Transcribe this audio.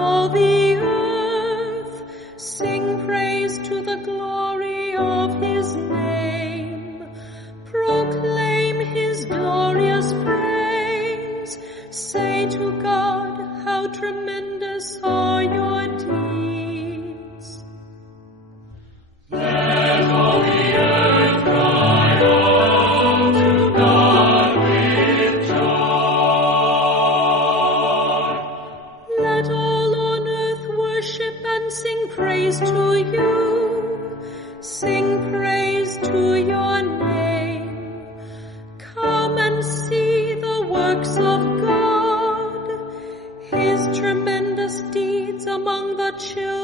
all the earth, sing praise to the glory of his name. Proclaim his glorious praise. Say to God, how tremendous are your deeds. Let all the earth cry out to God with joy. Let all on earth worship and sing praise to you. Sing praise to your name. Come and see the works of God, his tremendous deeds among the children